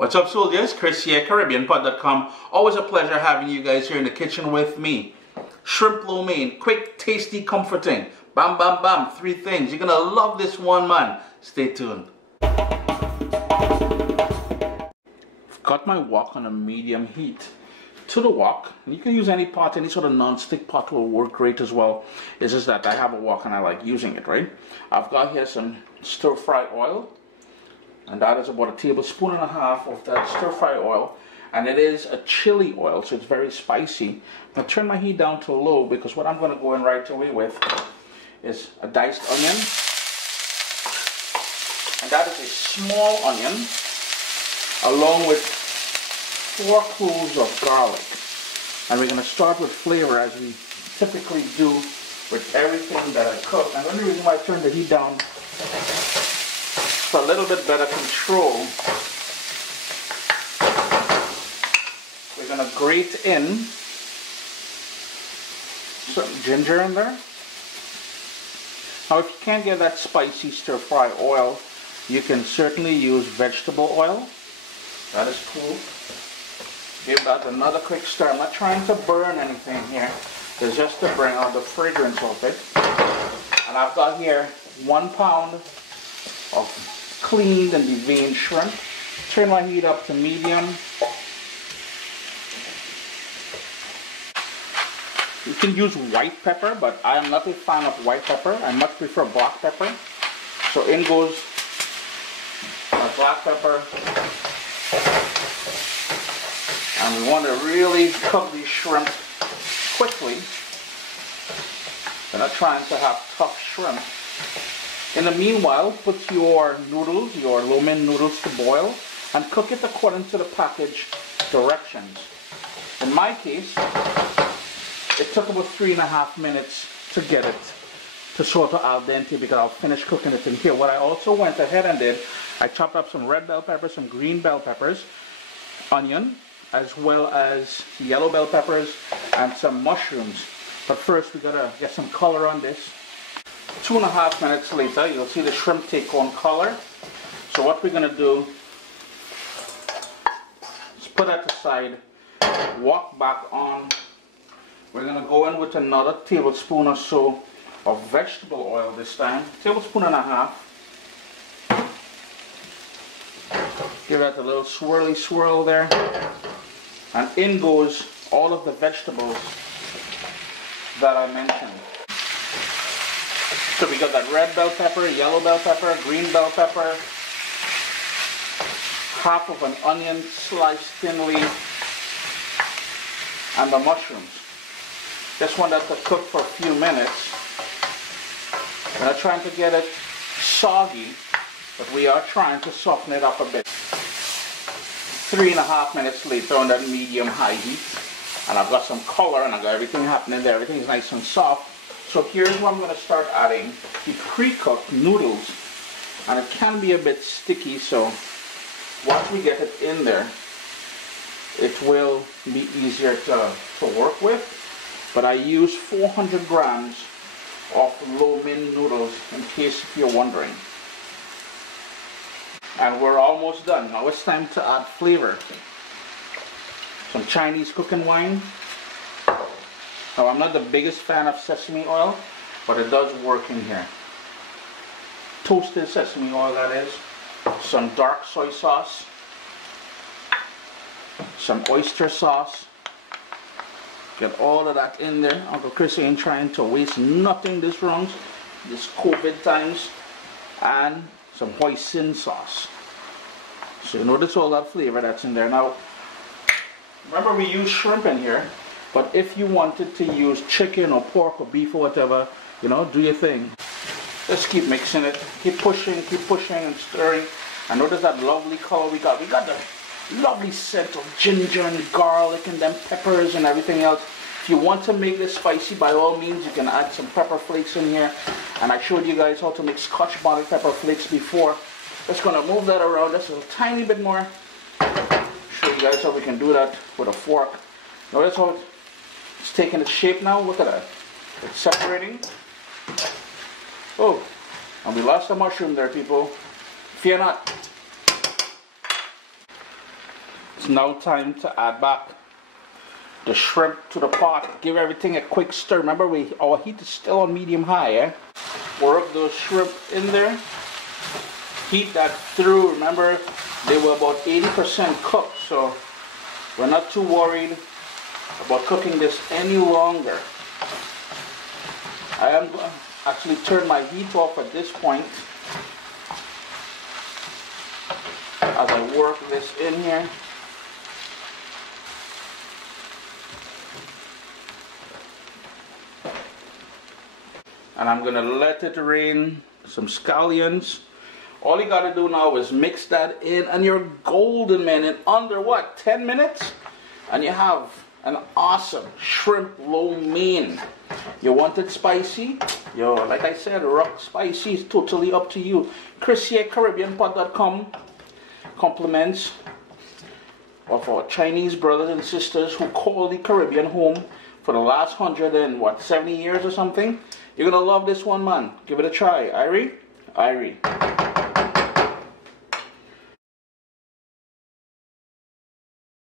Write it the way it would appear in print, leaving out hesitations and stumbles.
What's up, soldiers? Chris here, caribbeanpot.com. Always a pleasure having you guys here in the kitchen with me. Shrimp lo mein, quick, tasty, comforting. Bam, bam, bam, 3 things. You're gonna love this one, man. Stay tuned. I've got my wok on a medium heat. To the wok, and you can use any pot, any sort of non-stick pot will work great as well. It's just that I have a wok and I like using it, right? I've got here some stir-fry oil. And that is about 1.5 tablespoons of that stir-fry oil. And it is a chili oil, so it's very spicy. I'll turn my heat down to low because what I'm going to go in right away with is a diced onion. And that is a small onion, along with 4 cloves of garlic. And we're going to start with flavor as we typically do with everything that I cook. And the only reason why I turn the heat down for a little bit better control, we're going to grate in some ginger in there. Now if you can't get that spicy stir-fry oil, you can certainly use vegetable oil. That is cool. Give that another quick stir. I'm not trying to burn anything here. It's just to bring out the fragrance of it. And I've got here 1 pound of cleaned and deveined shrimp. Turn my heat up to medium. You can use white pepper, but I am not a fan of white pepper. I much prefer black pepper. So in goes my black pepper. And we want to really cook these shrimp quickly. We're not trying to have tough shrimp. In the meanwhile, put your noodles, your lo mein noodles, to boil and cook it according to the package directions. In my case, it took about 3.5 minutes to get it to sort of al dente because I'll finish cooking it in here. What I also went ahead and did, I chopped up some red bell peppers, some green bell peppers, onion, as well as yellow bell peppers and some mushrooms. But first we gotta get some color on this. 2.5 minutes later, you'll see the shrimp take on color. So what we're gonna do is put that aside, wok back on. We're gonna go in with another tablespoon or so of vegetable oil this time, 1.5 tablespoons. Give that a little swirly swirl there. And in goes all of the vegetables that I mentioned. So we got that red bell pepper, yellow bell pepper, green bell pepper, half of an onion sliced thinly, and the mushrooms. Just want that to cook for a few minutes. We're not trying to get it soggy, but we are trying to soften it up a bit. 3.5 minutes later on that medium-high heat, and I've got some color and I've got everything happening there. Everything's nice and soft. So here's where I'm going to start adding the pre-cooked noodles. And it can be a bit sticky, so once we get it in there, it will be easier to work with. But I use 400 grams of lo mein noodles, in case you're wondering. And we're almost done. Now it's time to add flavor. Some Chinese cooking wine. Now I'm not the biggest fan of sesame oil, but it does work in here. Toasted sesame oil, that is. Some dark soy sauce. Some oyster sauce. Get all of that in there. Uncle Chris ain't trying to waste nothing this COVID times. And some hoisin sauce. So you notice all that flavor that's in there. Now, remember we use shrimp in here, but if you wanted to use chicken or pork or beef or whatever, you know, do your thing. Just keep mixing it, keep pushing and stirring. And notice that lovely color we got. We got the lovely scent of ginger and garlic and then peppers and everything else. If you want to make this spicy, by all means, you can add some pepper flakes in here. And I showed you guys how to make Scotch bonnet pepper flakes before. Just gonna move that around just a tiny bit more. Show you guys how we can do that with a fork. Notice how it's taking its shape now. Look at that. It's separating. Oh, and we lost the mushroom there, people. Fear not. now time to add back the shrimp to the pot. Give everything a quick stir. Remember, our heat is still on medium high. Work those shrimp in there. Heat that through. Remember, they were about 80% cooked, so we're not too worried about cooking this any longer. I am going to actually turn my heat off at this point as I work this in here. And I'm going to let it rain some scallions. All you got to do now is mix that in, and you're golden, man. In under what, 10 minutes? And you have an awesome shrimp lo mein. You want it spicy? Yo, like I said, rock spicy is totally up to you. Chris here, caribbeanpot.com. Compliments of our Chinese brothers and sisters who call the Caribbean home for the last 170 years or something. You're gonna love this one, man. Give it a try. Irie? Irie.